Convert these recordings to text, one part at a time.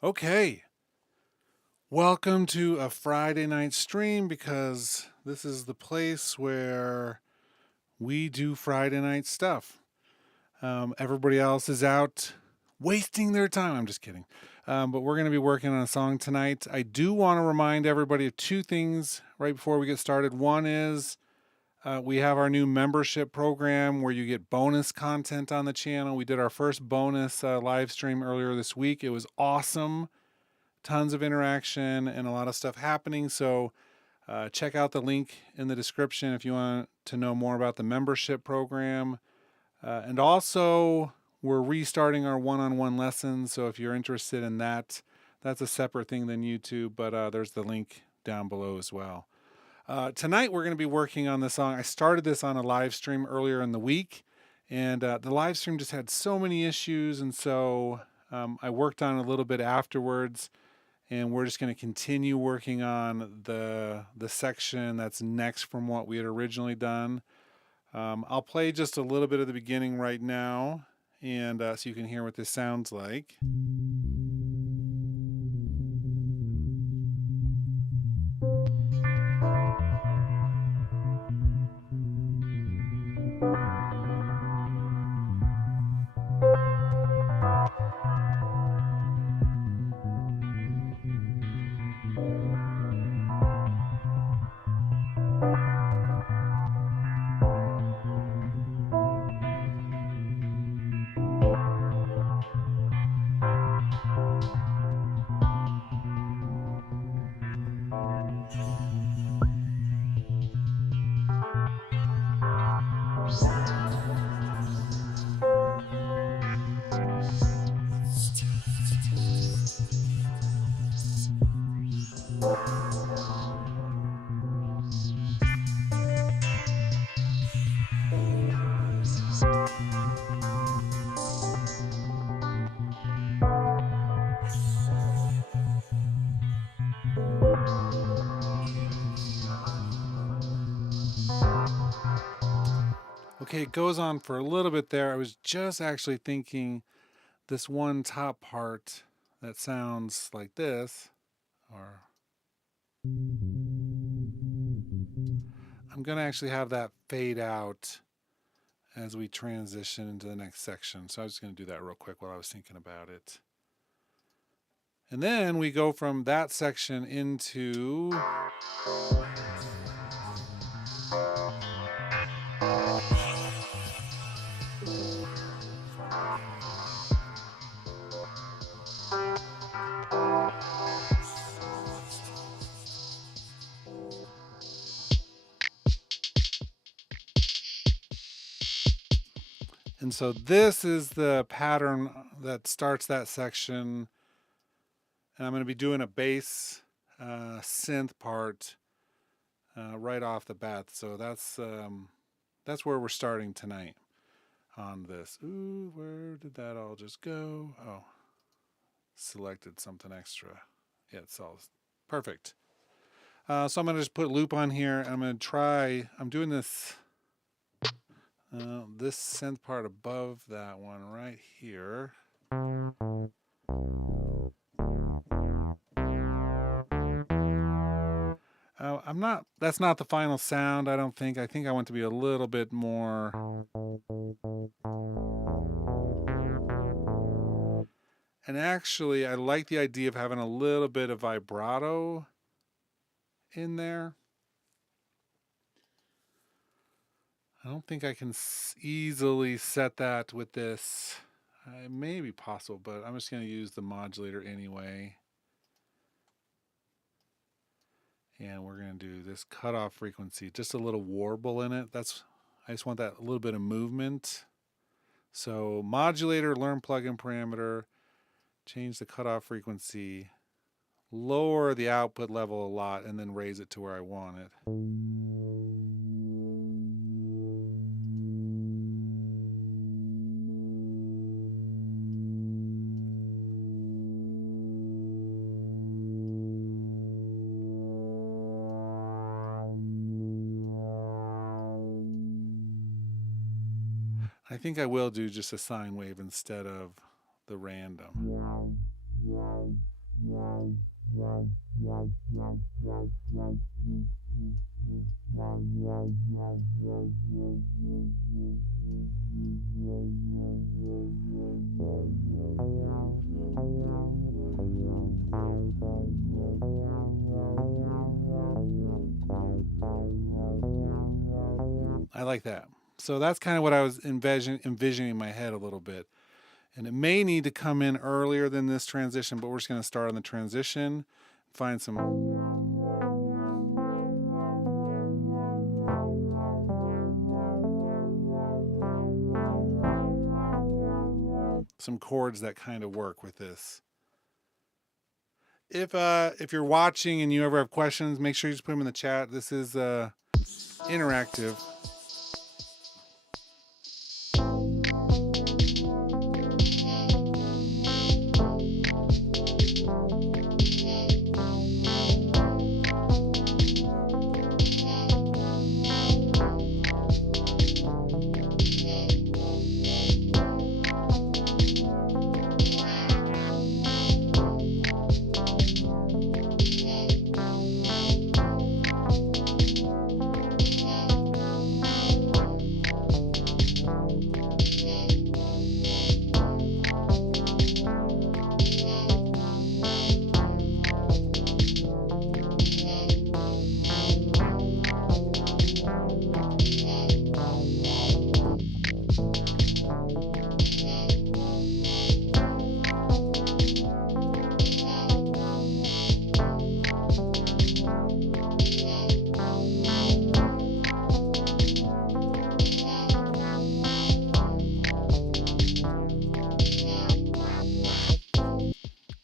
Okay, welcome to a Friday night stream because this is the place where we do Friday night stuff. Everybody else is out wasting their time. I'm just kidding. But we're going to be working on a song tonight. I do want to remind everybody of two things right before we get started. One is we have our new membership program where you get bonus content on the channel. We did our first bonus live stream earlier this week. It was awesome. Tons of interaction and a lot of stuff happening. So check out the link in the description if you want to know more about the membership program. And also, we're restarting our one-on-one lessons. So if you're interested in that, that's a separate thing than YouTube, but there's the link down below as well. Tonight, we're going to be working on the song. I started this on a live stream earlier in the week, and the live stream just had so many issues. And so I worked on it a little bit afterwards. And we're just going to continue working on the section that's next from what we had originally done. I'll play just a little bit of the beginning right now, and so you can hear what this sounds like. Okay, it goes on for a little bit there. I was just actually thinking this one top part that sounds like this, or I'm going to actually have that fade out as we transition into the next section. So I was just going to do that real quick while I was thinking about it. And then we go from that section into and so this is the pattern that starts that section. And I'm going to be doing a bass synth part right off the bat. So that's where we're starting tonight on this. Ooh, where did that all just go? Oh, selected something extra. Yeah, it's all perfect. So I'm going to just put loop on here. And I'm going to try. I'm doing this synth part above that one right here. I'm not, that's not the final sound, I don't think. I think I want to be a little bit more. And actually, I like the idea of having a little bit of vibrato in there. I don't think I can easily set that with this. It may be possible, but I'm just going to use the modulator anyway. And we're going to do this cutoff frequency, just a little warble in it. I just want that a little bit of movement. So modulator, learn plugin parameter, change the cutoff frequency, lower the output level a lot, and then raise it to where I want it. I think I will do just a sine wave instead of the random. I like that. So that's kind of what I was envisioning in my head a little bit. And it may need to come in earlier than this transition, but we're just going to start on the transition, find some chords that kind of work with this. If you're watching and you ever have questions, make sure you just put them in the chat. This is interactive.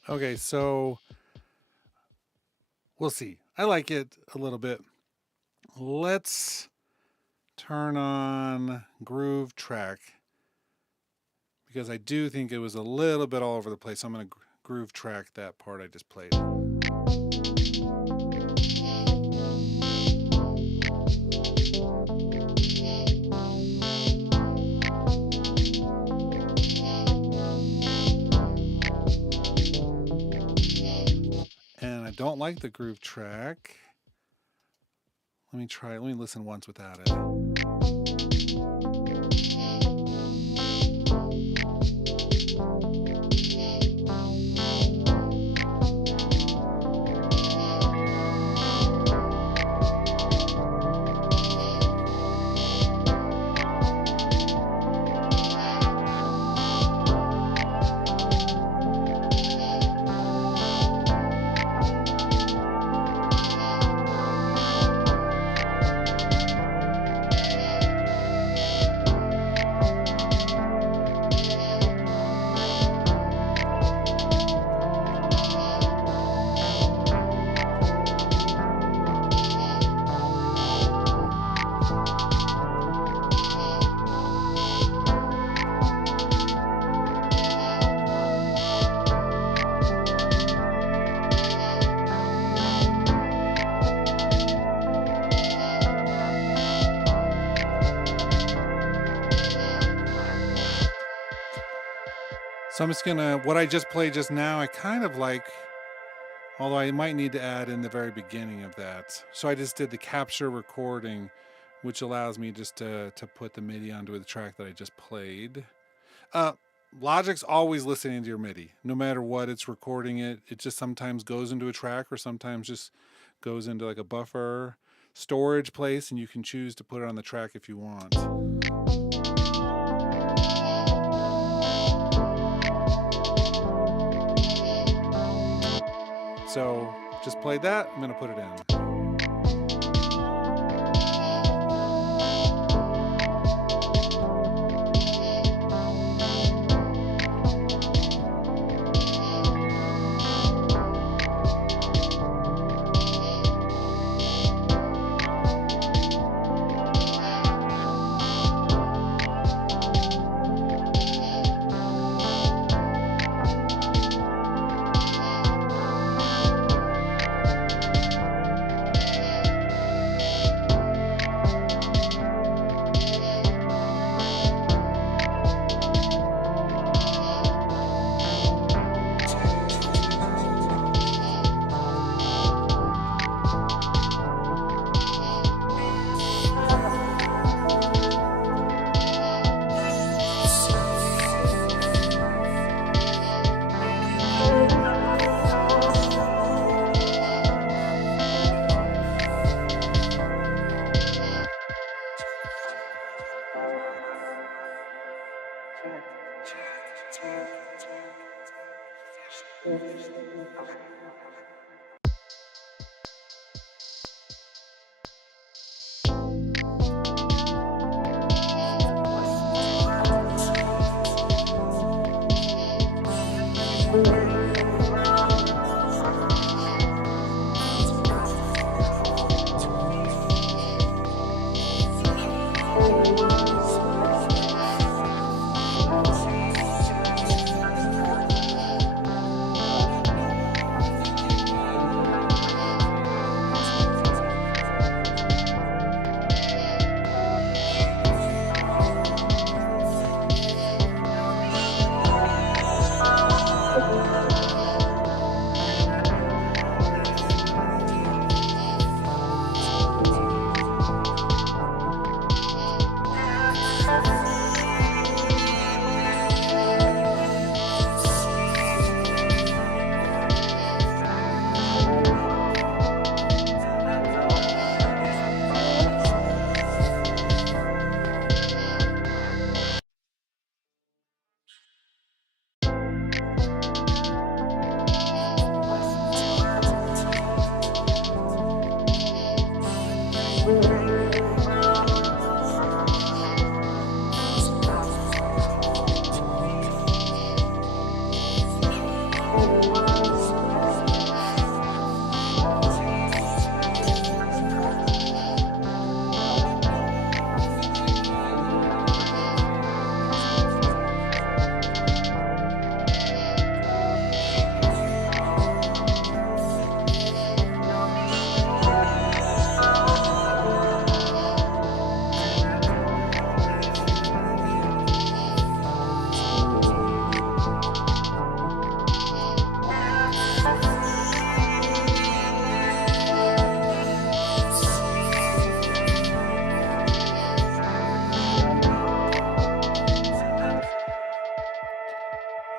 Okay, so we'll see. I like it a little bit. Let's turn on groove track because I do think it was a little bit all over the place. So I'm going to groove track that part I just played. And I don't like the groove track. Let me listen once without it. So I'm just gonna, what I just played just now, I kind of like, although I might need to add in the very beginning of that. So I just did the capture recording, which allows me just to put the MIDI onto the track that I just played. Logic's always listening to your MIDI. No matter what it's recording it, it just sometimes goes into a track or sometimes just goes into like a buffer storage place, and you can choose to put it on the track if you want. So just played that, I'm gonna put it in.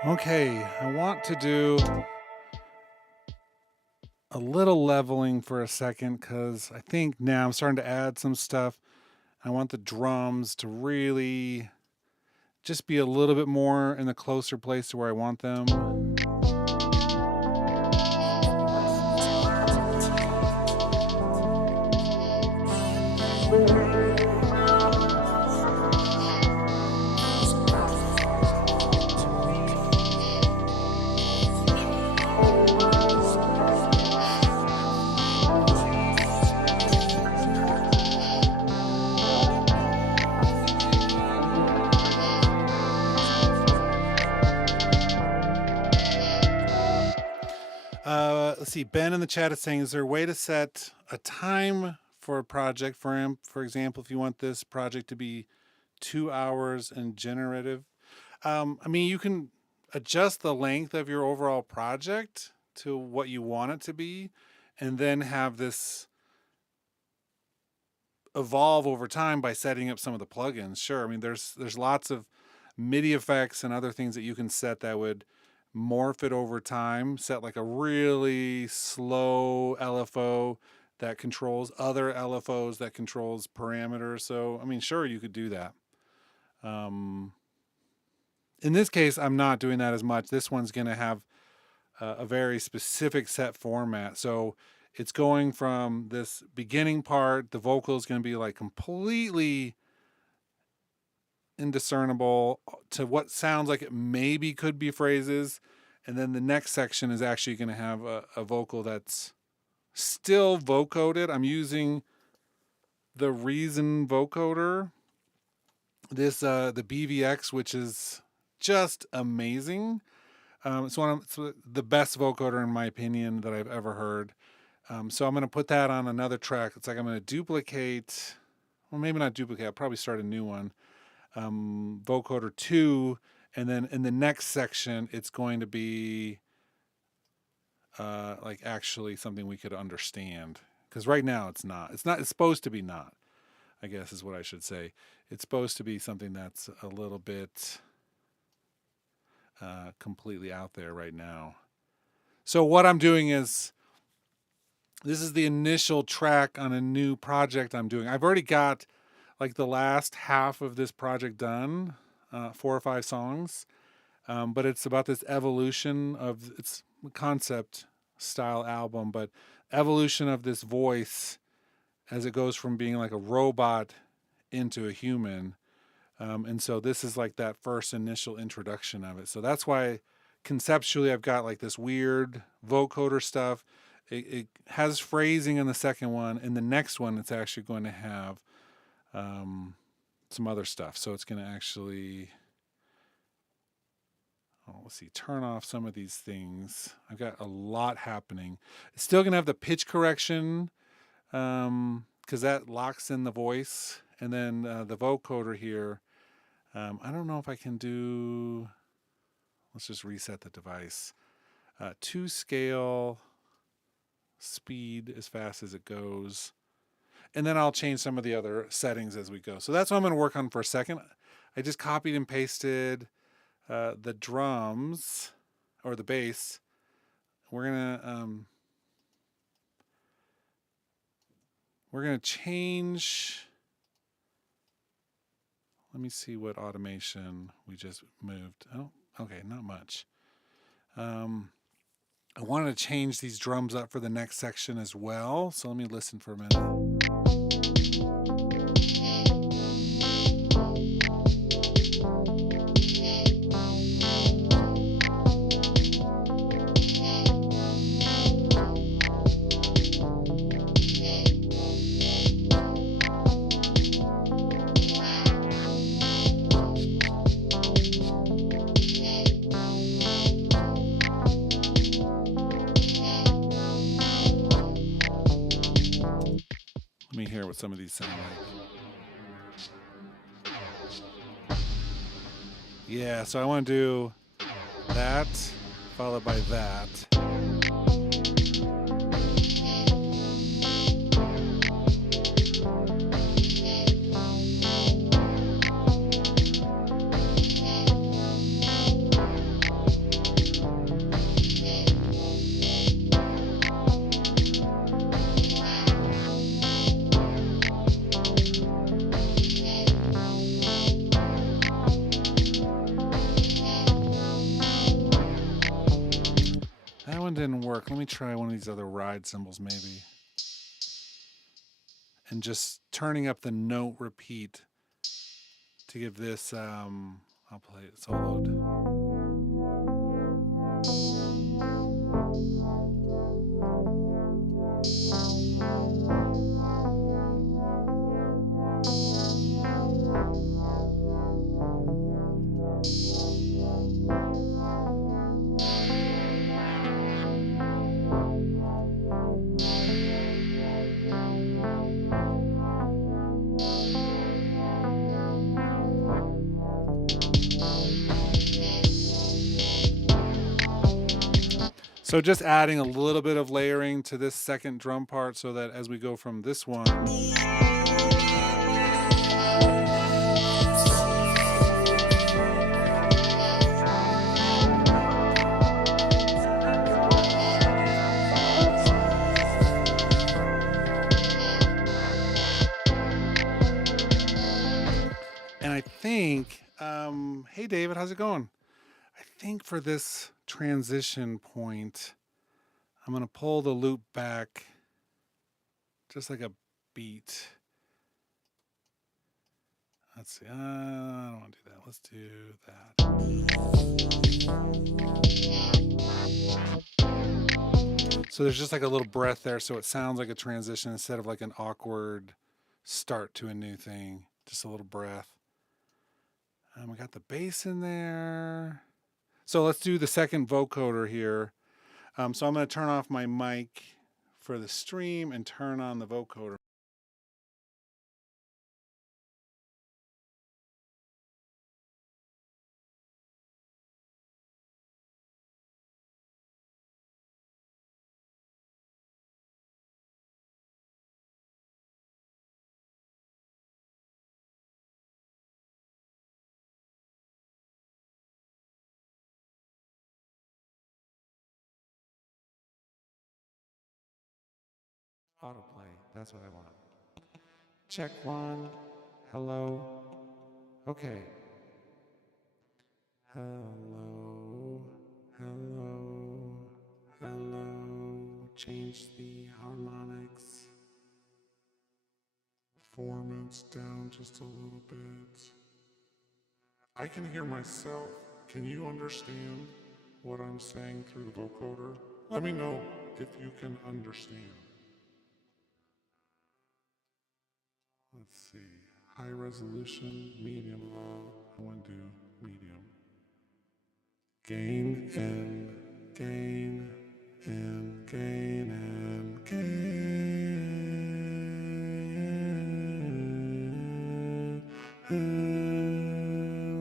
Okay, I want to do a little leveling for a second because I think now I'm starting to add some stuff. I want the drums to really just be a little bit more in the closer place to where I want them. Let's see. Ben in the chat is saying, is there a way to set a time for a project? For example, if you want this project to be 2 hours and generative, I mean, you can adjust the length of your overall project to what you want it to be, and then have this evolve over time by setting up some of the plugins. Sure, I mean, there's lots of MIDI effects and other things that you can set that would morph it over time. Set like a really slow LFO that controls other LFOs that controls parameters. So, I mean, sure, you could do that. In this case, I'm not doing that as much. This one's going to have a very specific set format. So it's going from this beginning part, the vocal is going to be like completely indiscernible to what sounds like it maybe could be phrases. And then the next section is actually going to have a vocal that's still vocoded. I'm using the Reason vocoder, this the BVX, which is just amazing. It's the best vocoder in my opinion that I've ever heard. So I'm going to put that on another track. It's like I'm going to duplicate, well, maybe not duplicate. I'll probably start a new one. Vocoder 2, and then in the next section, it's going to be like actually something we could understand. Because right now it's not. It's supposed to be not, I guess is what I should say. It's supposed to be something that's a little bit completely out there right now. So what I'm doing is, this is the initial track on a new project I'm doing. I've already got like the last half of this project done, 4 or 5 songs. But it's about this evolution of, it's concept style album, but evolution of this voice as it goes from being like a robot into a human. And so this is like that first initial introduction of it. So that's why conceptually I've got like this weird vocoder stuff. It has phrasing in the second one. In the next one, it's actually going to have some other stuff. So it's going to actually, let's see, turn off some of these things. I've got a lot happening. It's still going to have the pitch correction because that locks in the voice. And then the vocoder here, I don't know if I can do, let's just reset the device. 2 scale speed as fast as it goes. And then I'll change some of the other settings as we go. So that's what I'm going to work on for a second. I just copied and pasted the drums or the bass. We're gonna change. Let me see what automation we just moved. Oh, okay, not much. I wanted to change these drums up for the next section as well. So let me listen for a minute. Let me hear what some of these sound like. Yeah, so I want to do that followed by that. That one didn't work. Let me try one of these other ride cymbals maybe. And just turning up the note repeat to give this, I'll play it soloed. So just adding a little bit of layering to this second drum part so that as we go from this one. And I think, hey David, how's it going? I think for this transition point, I'm going to pull the loop back just like a beat. Let's see. I don't want to do that. Let's do that. So there's just like a little breath there, so it sounds like a transition instead of like an awkward start to a new thing. Just a little breath. We got the bass in there. So let's do the second vocoder here. So I'm going to turn off my mic for the stream and turn on the vocoder. Autoplay, that's what I want. Check 1. Hello. Okay. Hello. Hello. change the harmonics performance down just a little bit. I can hear myself. Can you understand what I'm saying through the vocoder? Let me know if you can understand. Let's see. High resolution, medium, low. I want to do medium. Gain and gain and gain and gain.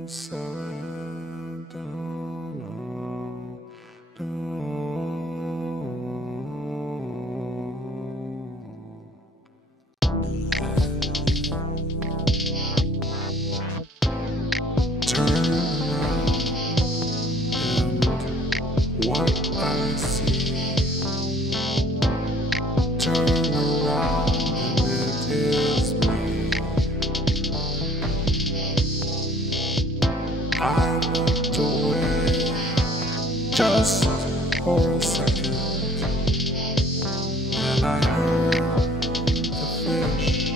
So I don't know. Turn around, what I see. Turn around, and it is me. I looked away just for a second, and I heard the fish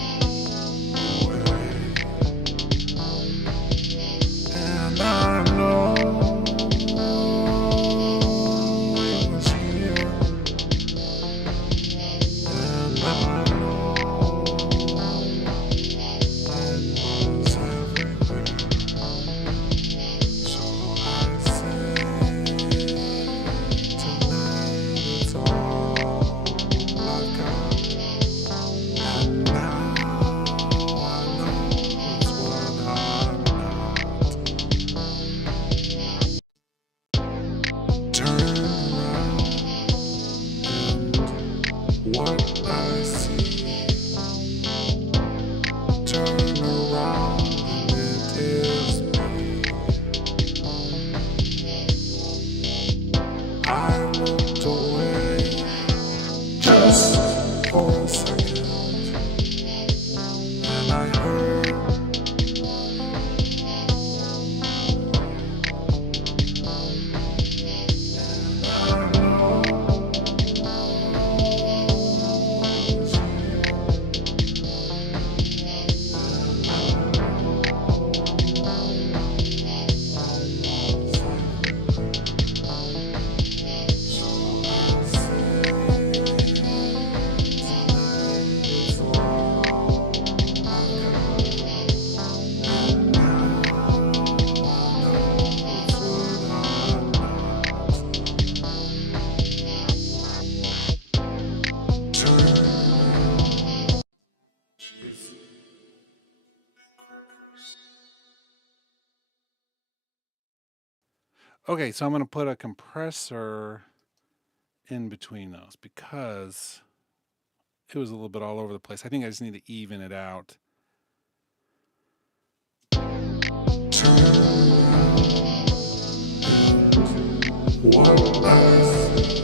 away. And I know it was here, and I know it was everywhere. So I say tonight it's all I got, and now I know it's what I'm not. Turn around, and what I see. Turn around, and it is me. I looked away just for a second, and I heard I know it was Okay, so I'm going to put a compressor in between those because it was a little bit all over the place. I think I just need to even it out. What I see.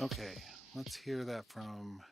Okay, let's hear that from.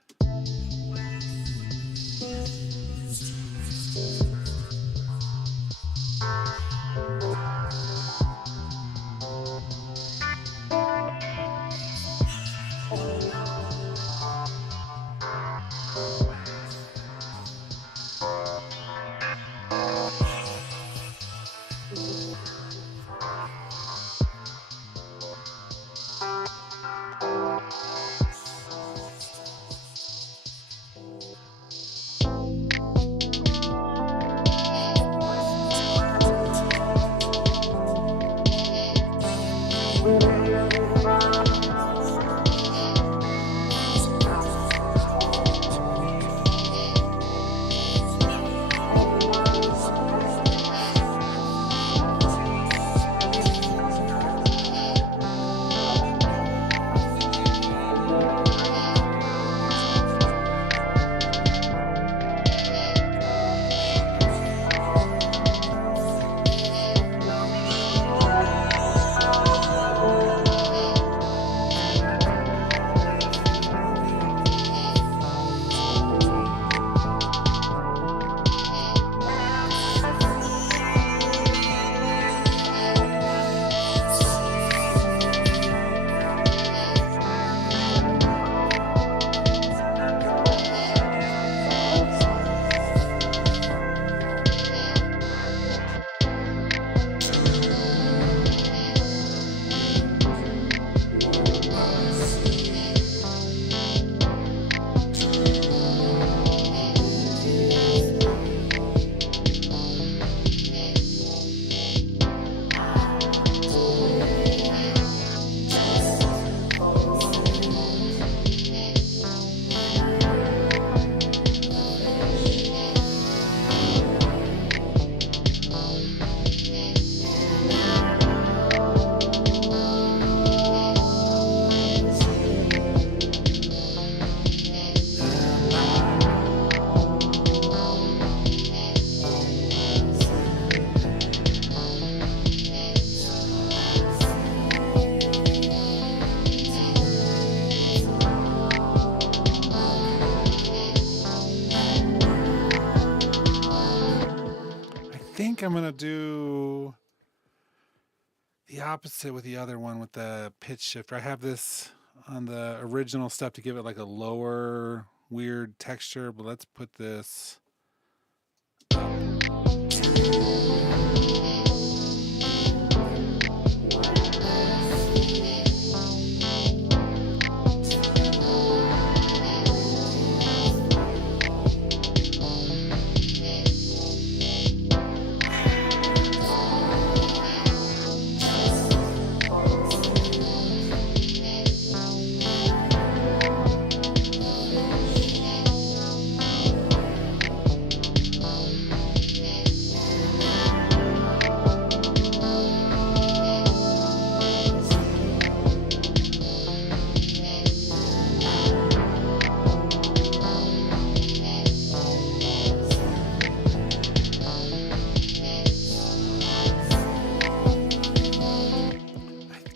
think I'm gonna do the opposite with the other one with the pitch shifter. I have this on the original stuff to give it like a lower weird texture, but let's put this up.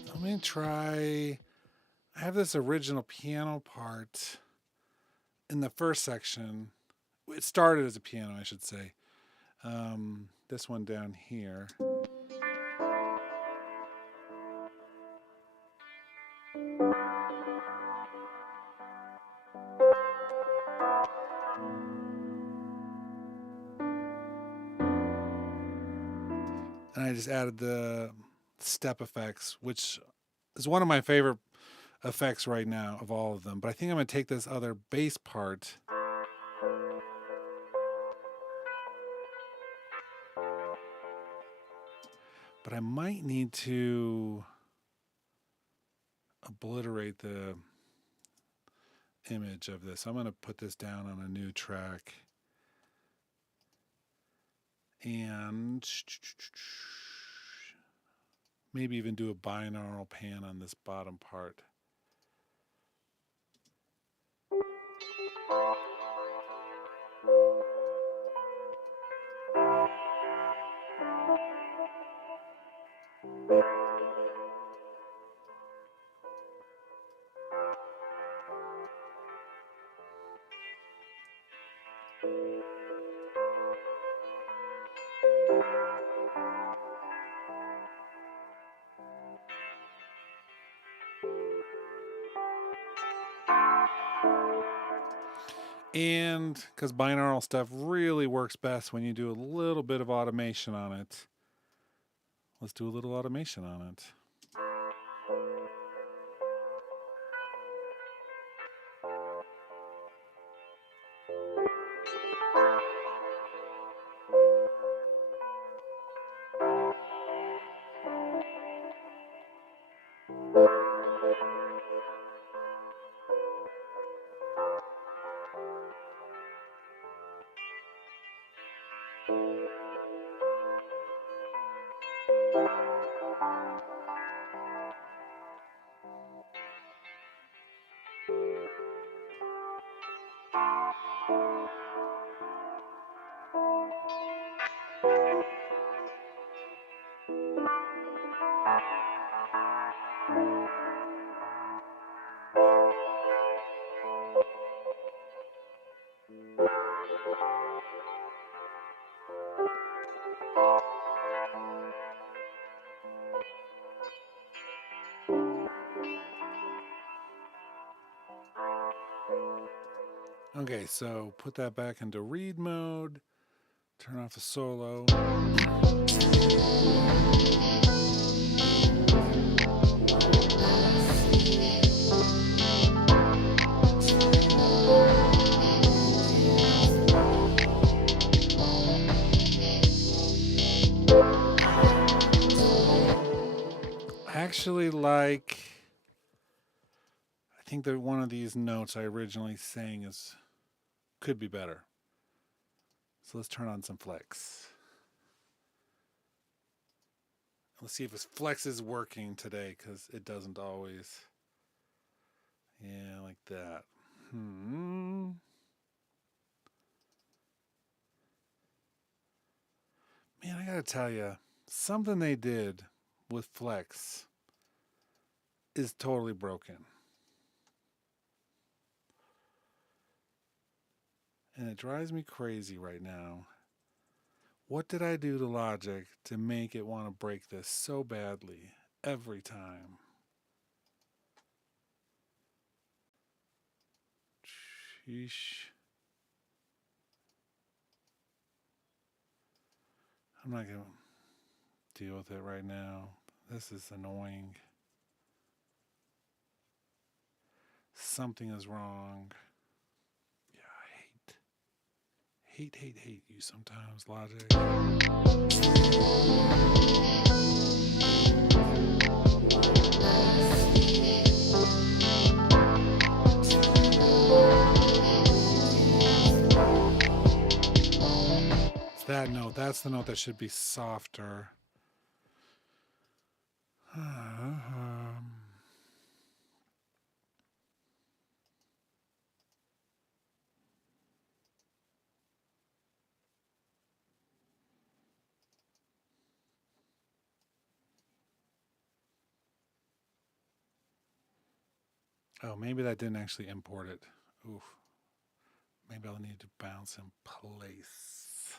Let me try. I have this original piano part in the first section. It started as a piano, I should say. This one down here. And I just added the step effects, which is one of my favorite effects right now of all of them. But I think I'm going to take this other bass part but I might need to obliterate the image of this. I'm going to put this down on a new track and maybe even do a binaural pan on this bottom part. And because binaural stuff really works best when you do a little bit of automation on it. Let's do a little automation on it. Okay, so put that back into read mode, turn off the solo. Actually, I think that one of these notes I originally sang could be better. So let's turn on some flex. Let's see if this flex is working today, because it doesn't always. Yeah, like that. Man, I gotta tell you, something they did with flex is totally broken. And it drives me crazy right now. What did I do to Logic to make it want to break this so badly every time? Sheesh. I'm not going to deal with it right now. This is annoying. Something is wrong. Yeah, hate you sometimes, Logic. It's that note. That's the note that should be softer. Oh, maybe that didn't actually import it. Oof. Maybe I'll need to bounce in place.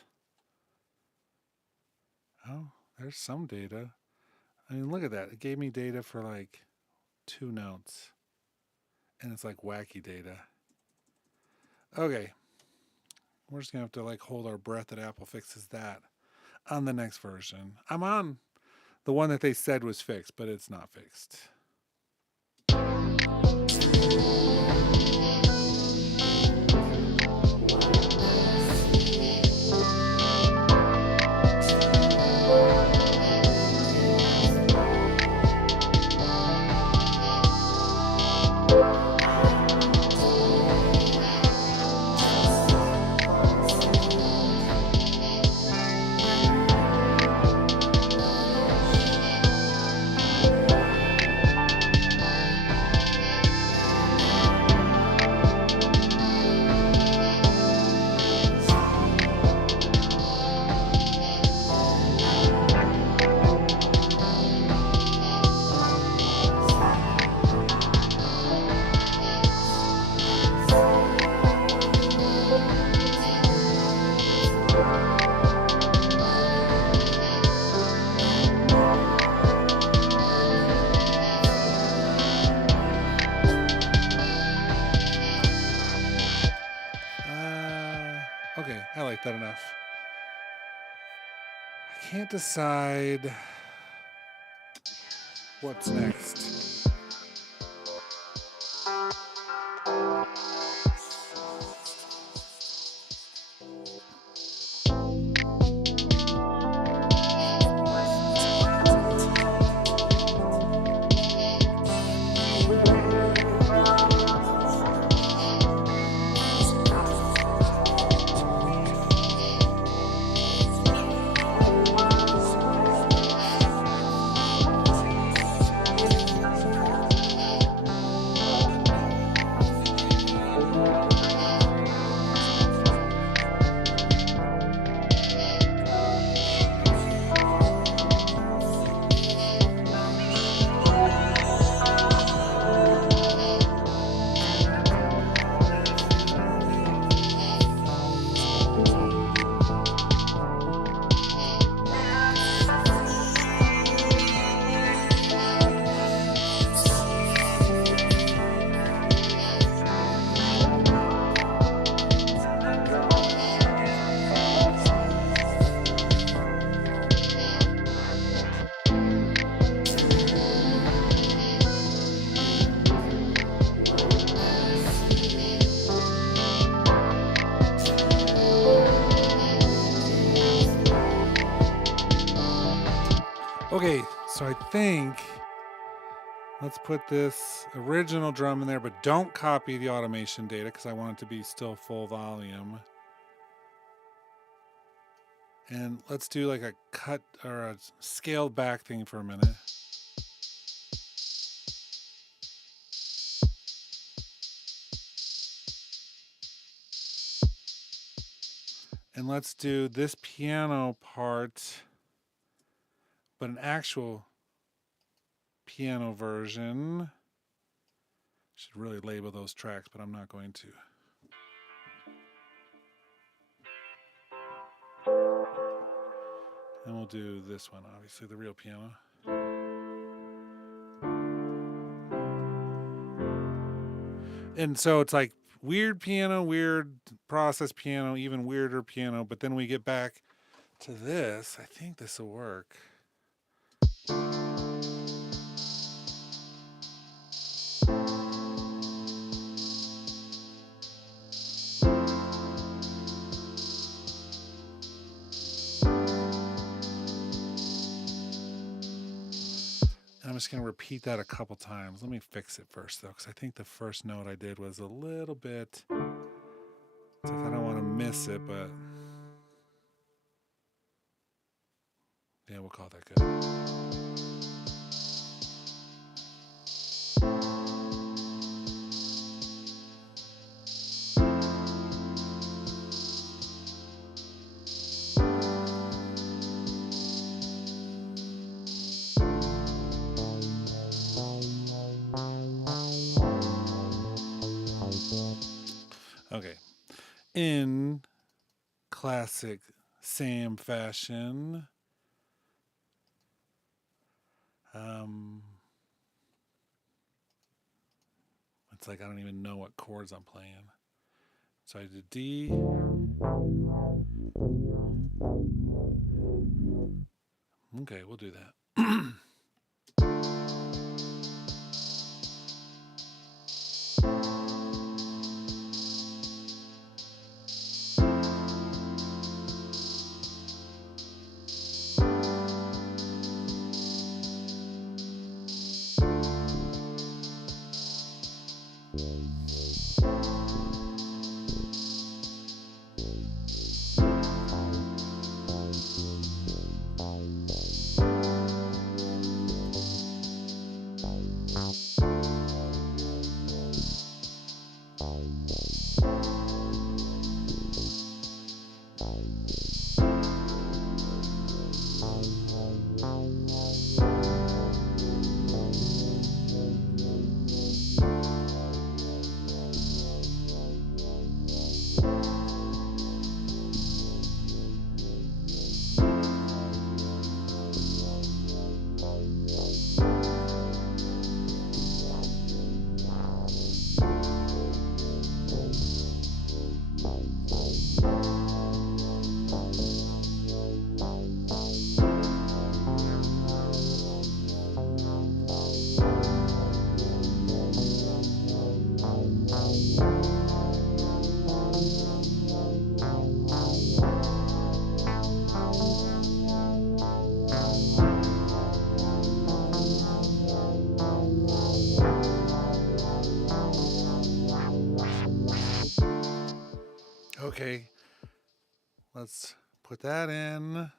Oh, there's some data. I mean, look at that. It gave me data for like 2 notes. And it's like wacky data. Okay. We're just going to have to like hold our breath that Apple fixes that on the next version. I'm on the one that they said was fixed, but it's not fixed. Okay, I like that enough. I can't decide what's next. Okay, so I think let's put this original drum in there, but don't copy the automation data because I want it to be still full volume. And let's do like a cut or a scaled back thing for a minute. And let's do this piano part, but an actual piano version. Should really label those tracks, but I'm not going to. And we'll do this one, obviously, the real piano. And so it's like weird piano, weird process piano, even weirder piano. But then we get back to this. I think this will work. And I'm just going to repeat that a couple times. Let me fix it first, though, because I think the first note I did was a little bit. It's like I don't want to miss it, but yeah, we'll call that good. Okay. In classic Sam fashion, it's like I don't even know what chords I'm playing. So I did D. Okay, we'll do that. Okay, let's put that in.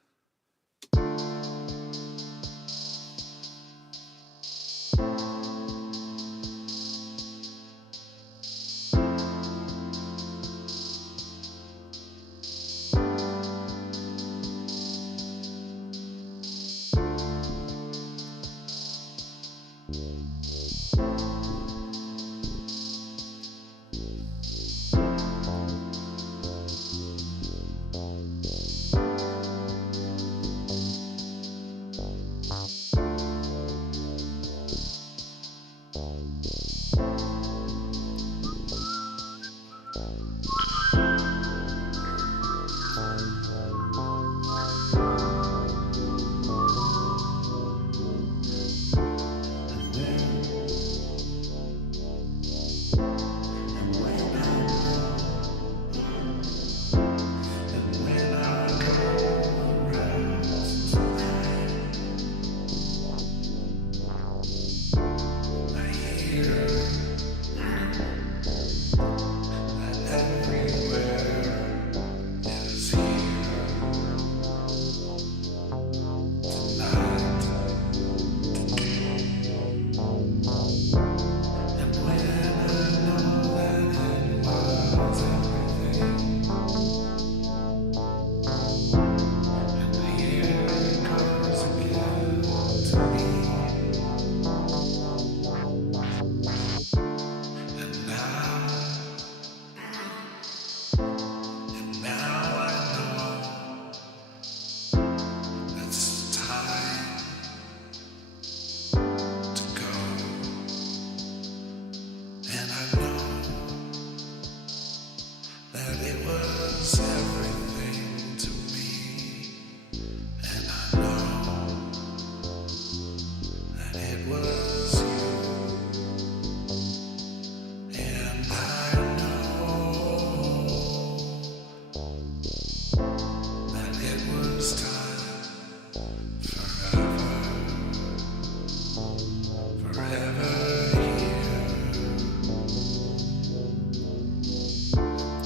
that it was everything to me, and I know that it was you, and I know that it was time forever here.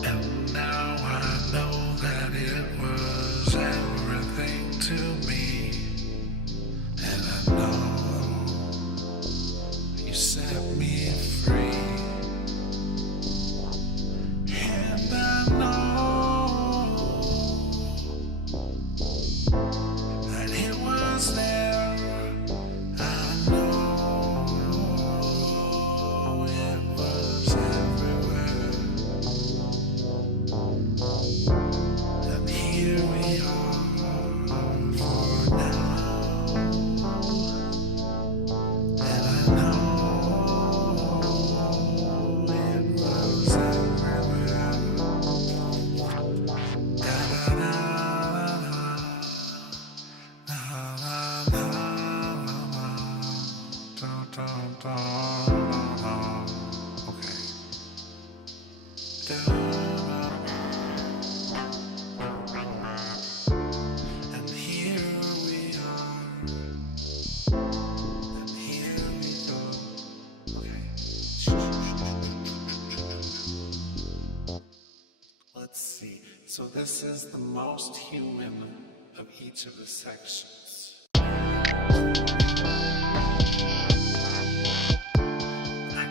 And now I know that it was everything to me, and I know you set me free, and I know that it was there. I know it was everywhere, and here we are for now, and I know it was everywhere. Okay. And here we are, and here we go. Okay. Let's see. So this is the most human of each of the sections. I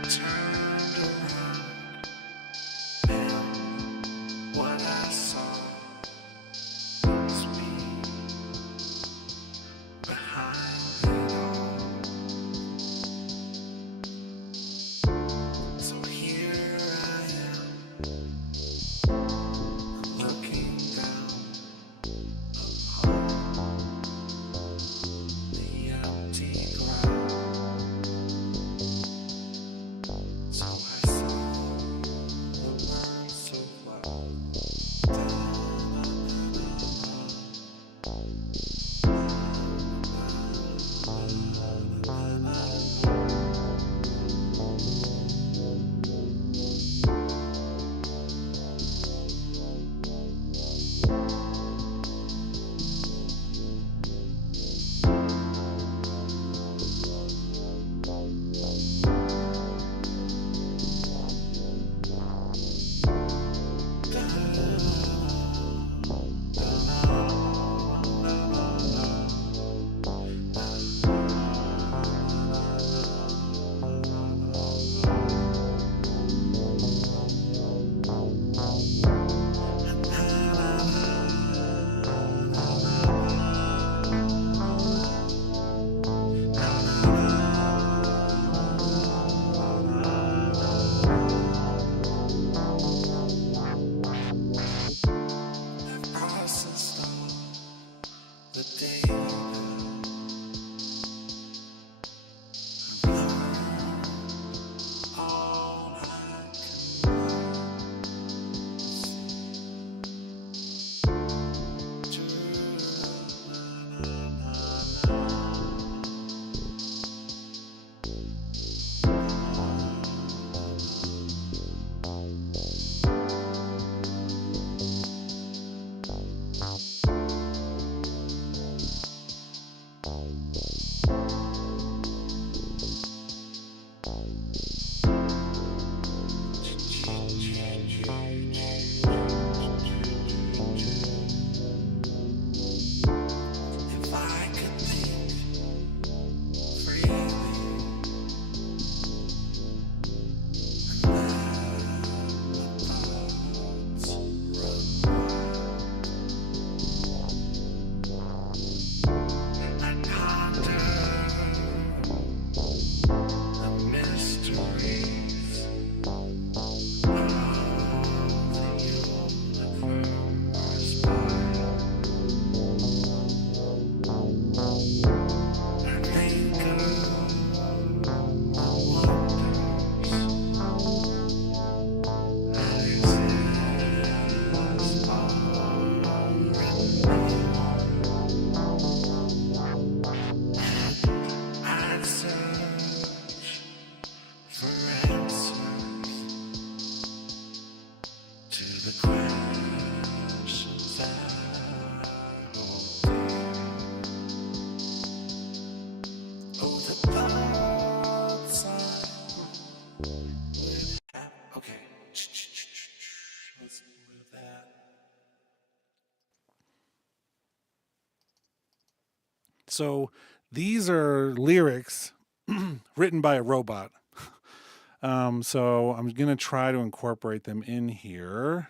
turned around, and what I saw was me behind it all. So here I am, looking down upon the empty that. So these are lyrics written by a robot. So I'm going to try to incorporate them in here.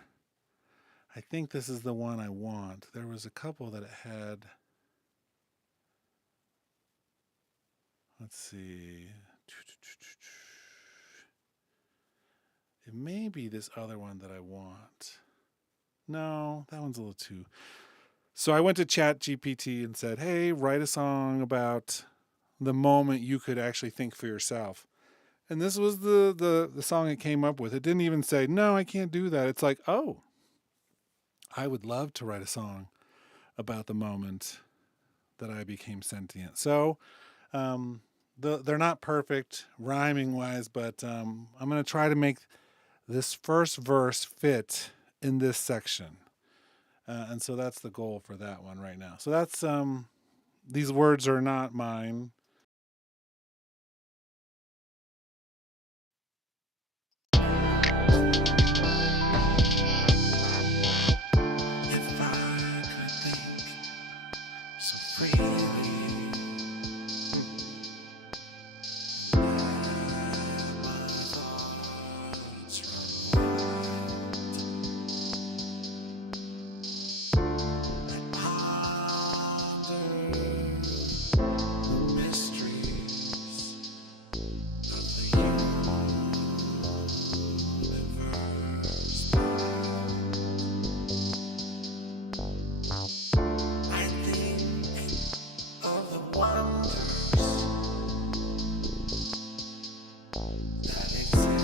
I think this is the one I want. There was a couple that it had. Let's see. It may be this other one that I want. No, that one's a little too. So I went to Chat GPT and said, hey, write a song about the moment you could actually think for yourself. And this was the song it came up with. It didn't even say, no, I can't do that. It's like, oh, I would love to write a song about the moment that I became sentient. So they're not perfect rhyming wise, but I'm going to try to make this first verse fit in this section. And so that's the goal for that one right now. So that's these words are not mine. If I could think so freely, my thoughts run wild, ponder the mysteries of the universe. I think of the wonders that exist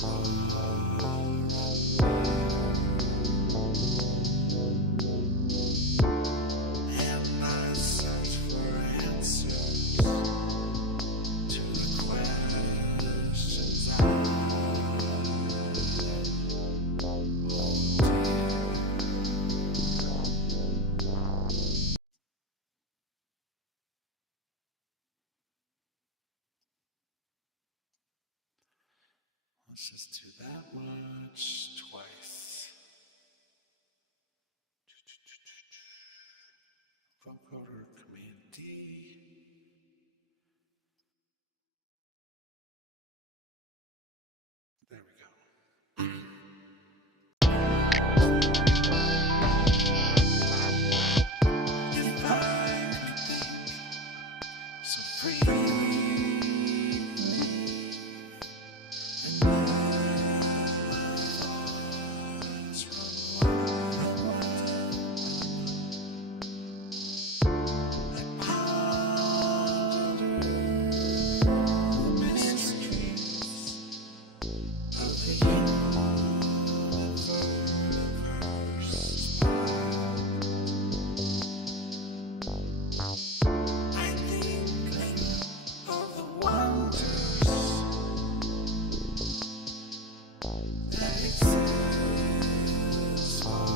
far around, and I search for answers to the questions I hold dear. Let's just do that much twice. Vocoder Command D. There we go. If I could think so freely and let my thoughts run wild, I ponder the mysteries of the universe. I think of the wonders that exist far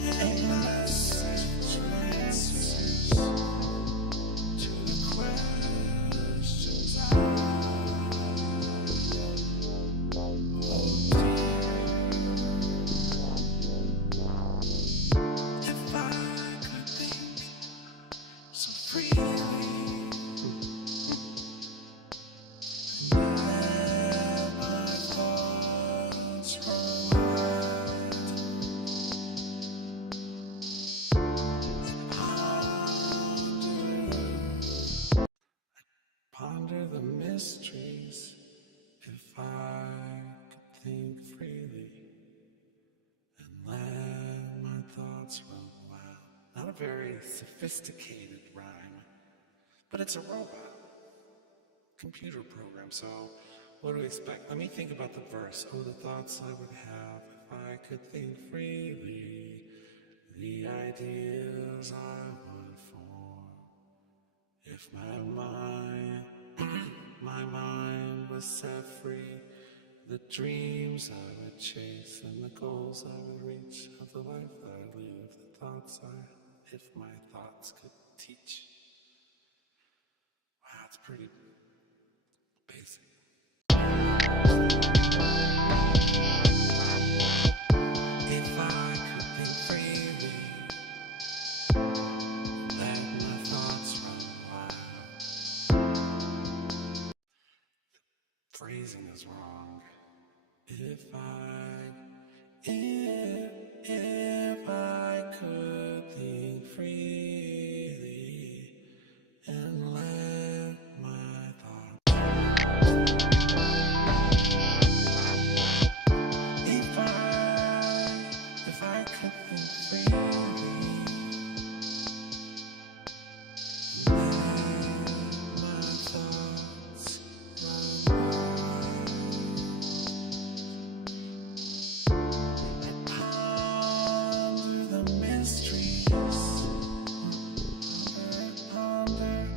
and I search for answers to the questions I hold dear. If I could think so freely, let my thoughts run wild, ponder the mysteries. If I could think freely and let my thoughts run wild. Not a very sophisticated rhyme, but it's a robot computer program. So what do we expect? Let me think about the verse. Oh, the thoughts I would have if I could think freely, the ideas I would form if my mind was set free. The dreams I would chase and the goals I would reach of the life that I live, the thoughts if my thoughts could teach. Wow, it's pretty Phrasing is wrong. If I could think freely and let my thoughts. If I could think freely, let my thoughts run and ponder the mysteries, ponder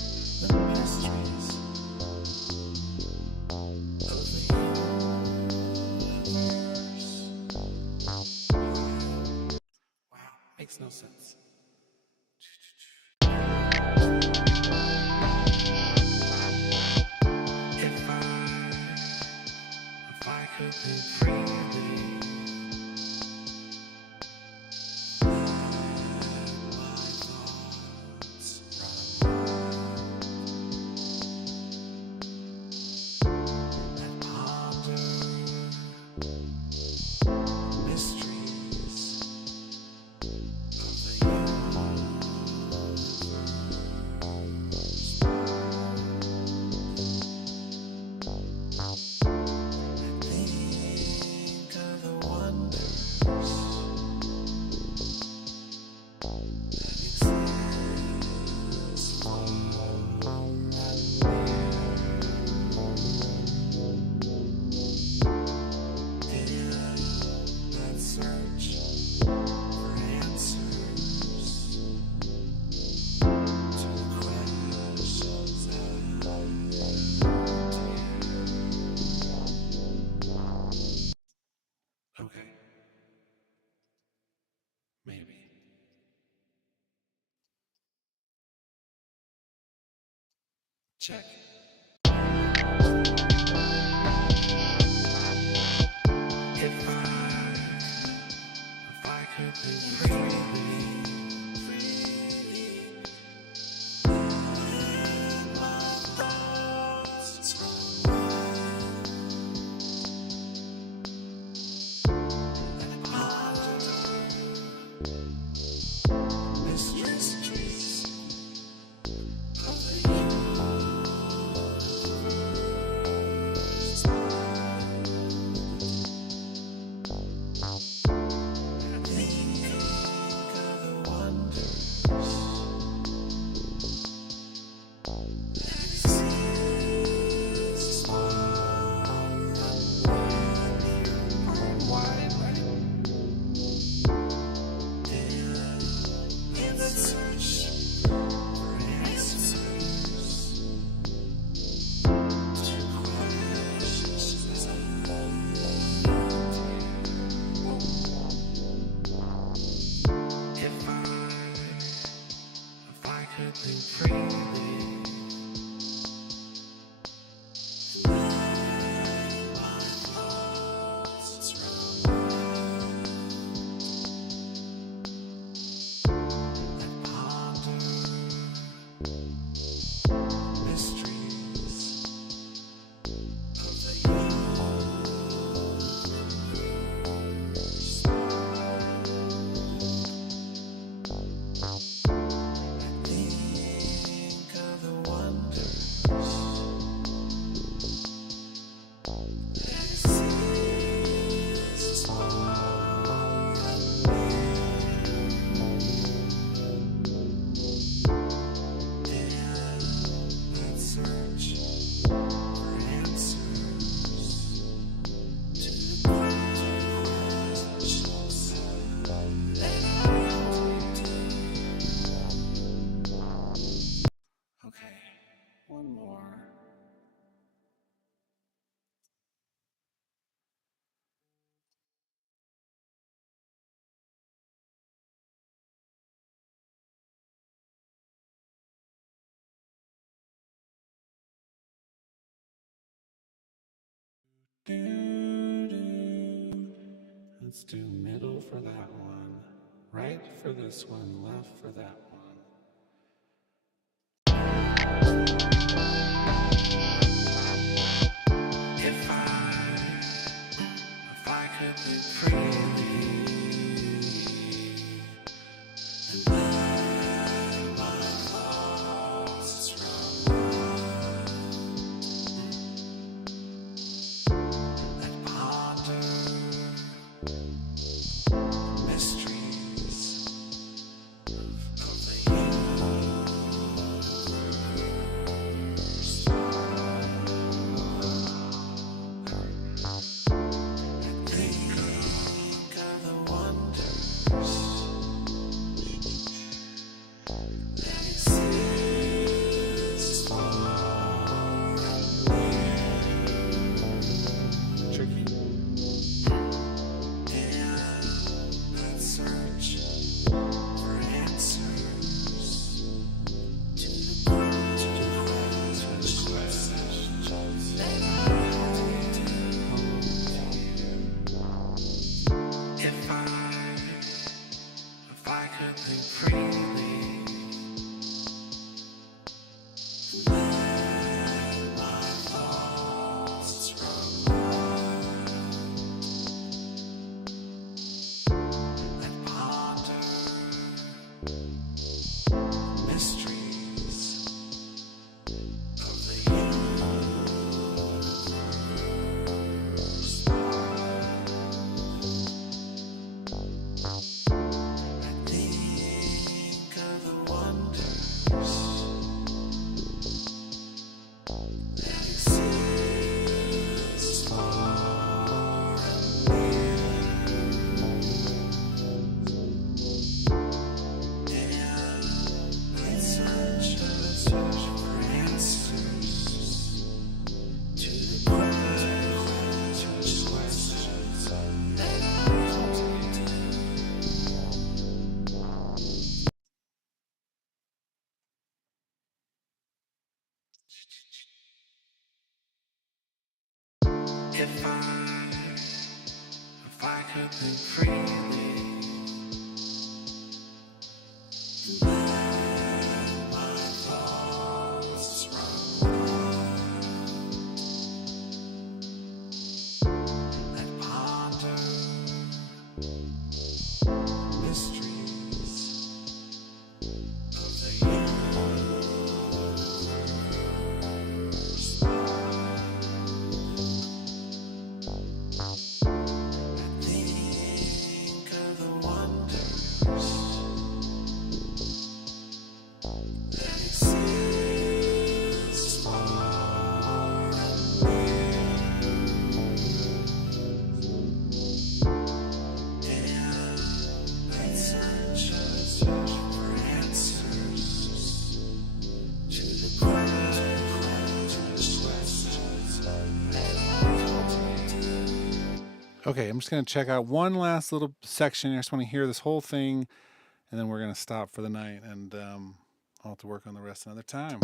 the mysteries of the universe. Wow, makes no sense. If I could think freely, let my thoughts run and ponder mysteries of the universe. Think of the wonders that exist far and near. In that search for answers to the questions that okay, maybe. Check. If I could think freely, let my thoughts run and ponder mysteries of the universe. Let's do middle for that one, right for this one, left for that one. If I could live freely and let my thoughts run, I'd ponder mysteries of the universe. Think of the wonders that exist far and near. Tricky. In that search for answers to the questions that if I could think freely, let my thoughts run wild, and ponder mysteries of the universe. Think of the wonders that exist far and near. And I'd search for answers to the questions that if I could think freely, let my thoughts run wild, and ponder mysteries of the universe. Think of the wonders that exist far and near. And I'd search for answers to the questions that Okay, I'm just going to check out one last little section. I just want to hear this whole thing, and then we're going to stop for the night, and I'll have to work on the rest another time.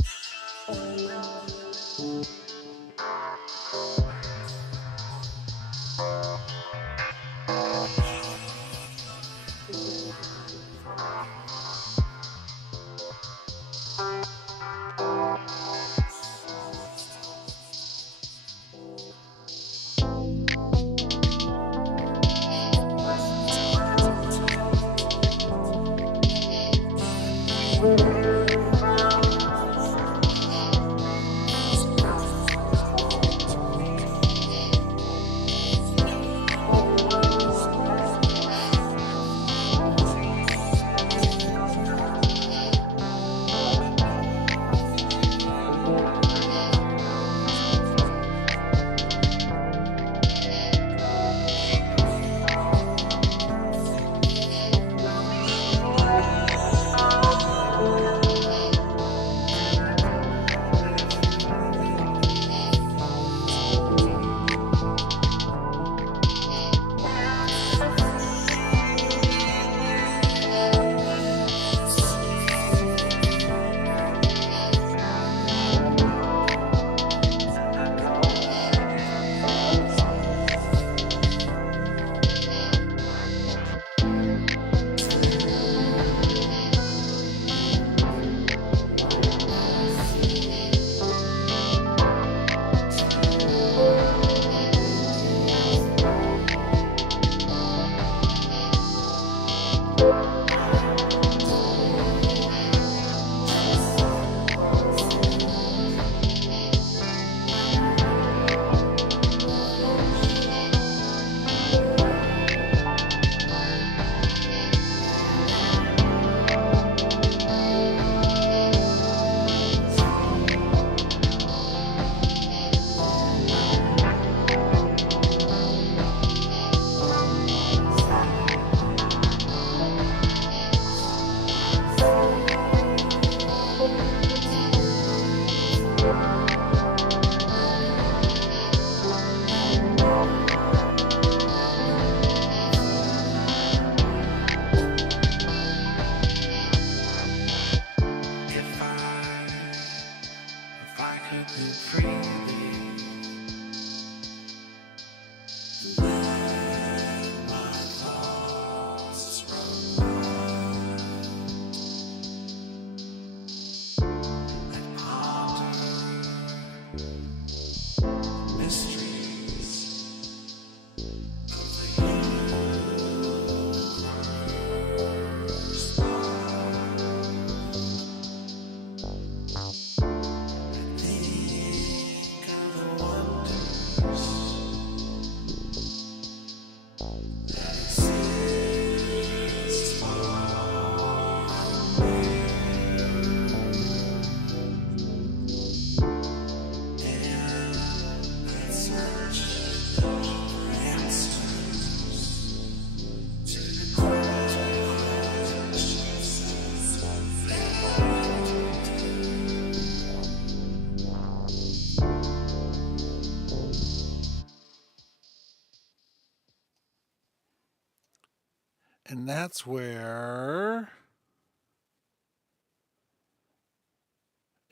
And that's where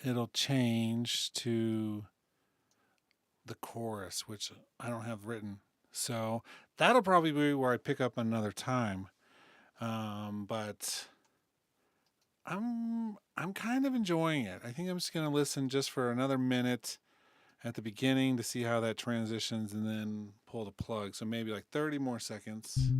it'll change to the chorus, which I don't have written. So that'll probably be where I pick up another time. But I'm kind of enjoying it. I think I'm just gonna listen just for another minute at the beginning to see how that transitions and then pull the plug. So maybe like 30 more seconds.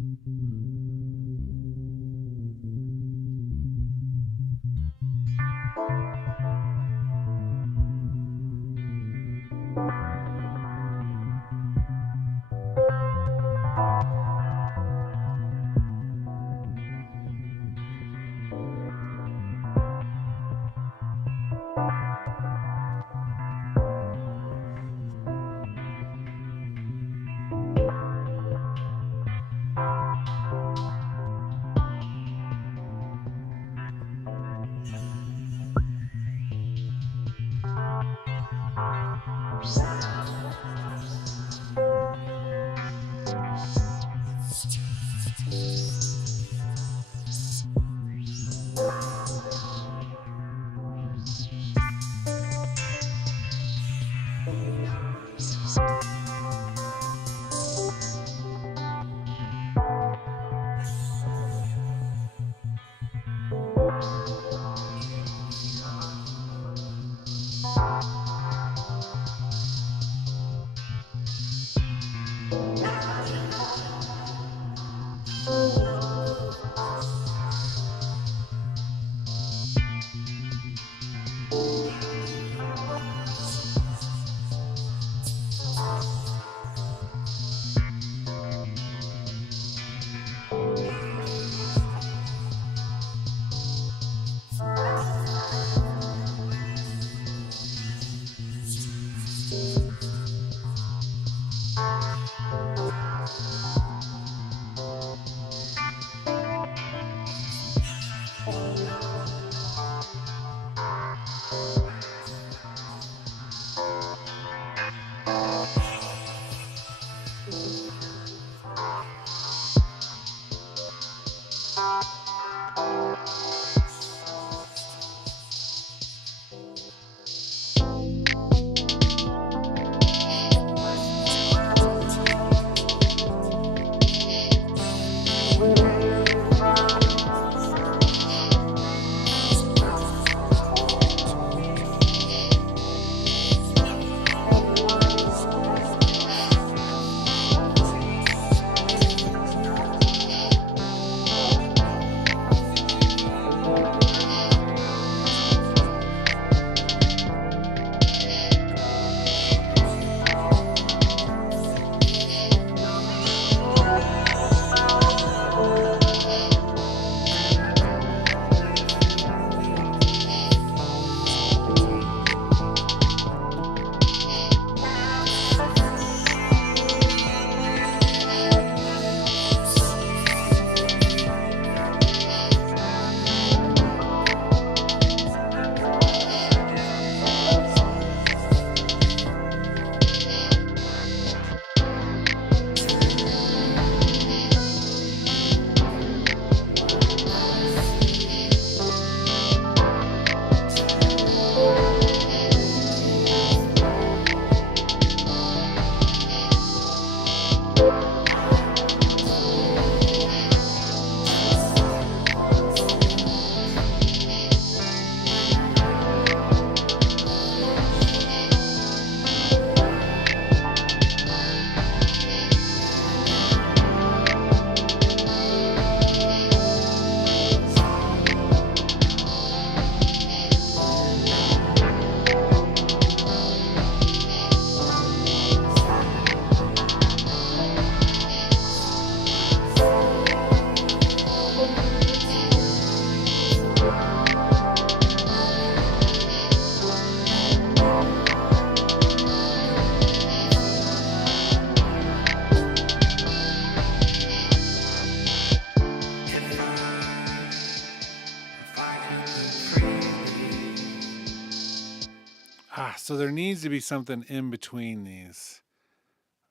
So there needs to be something in between these.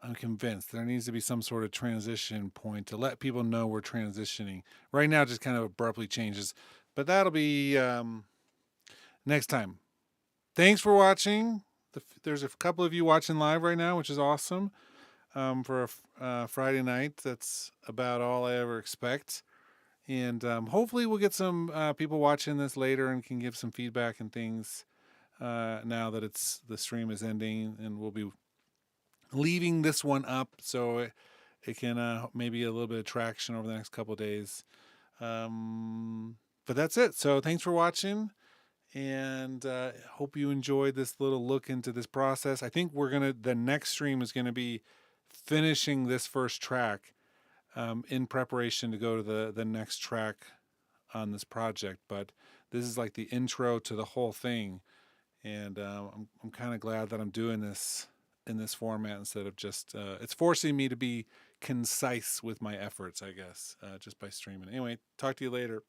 I'm convinced there needs to be some sort of transition point to let people know we're transitioning. Right now, it just kind of abruptly changes, but that'll be next time. Thanks for watching. There's a couple of you watching live right now, which is awesome. For a Friday night, that's about all I ever expect. And hopefully, we'll get some people watching this later and can give some feedback and things now that the stream is ending, and we'll be leaving this one up so it can maybe get a little bit of traction over the next couple of days. But that's it. So thanks for watching, and hope you enjoyed this little look into this process. I think the next stream is gonna be finishing this first track in preparation to go to the next track on this project. But this is like the intro to the whole thing, and I'm kind of glad that I'm doing this in this format instead of just it's forcing me to be concise with my efforts, I guess, just by streaming. Anyway, talk to you later.